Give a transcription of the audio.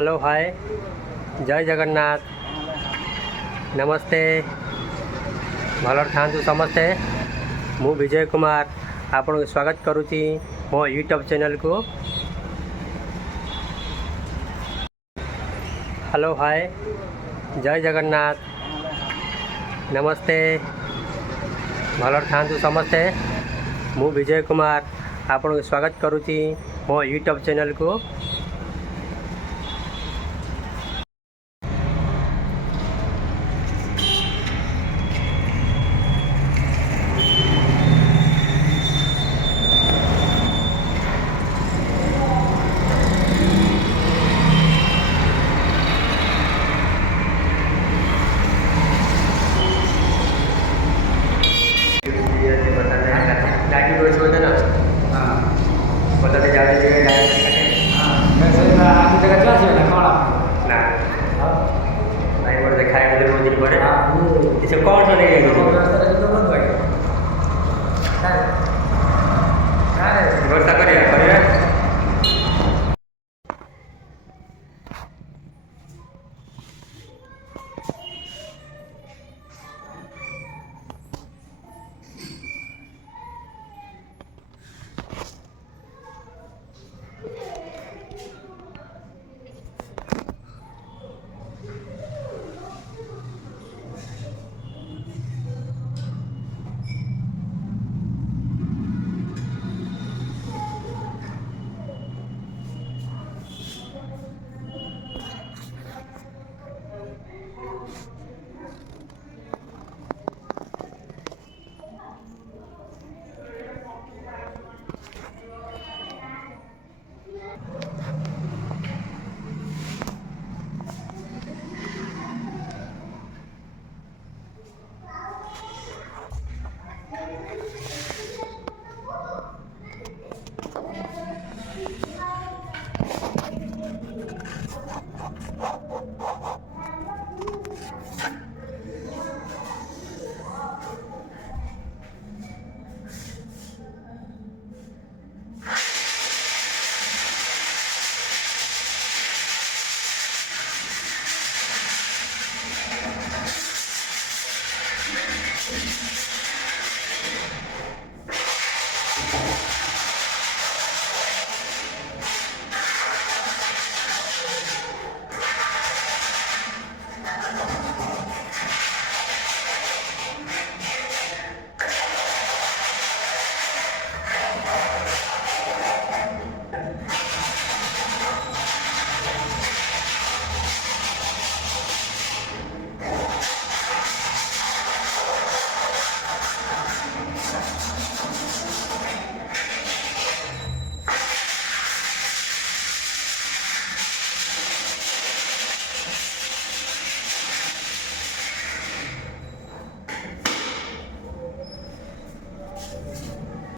Hello hi जय जगन्नाथ नमस्ते भल था समस्ते मु विजय कुमार आपन स्वागत करुँची मो यूट्यूब चैनल को। हेलो हाय जय जगन्नाथ नमस्ते भल था समस्ते मु विजय कुमार आपन स्वागत करुँची मो यूट्यूब चैनल को।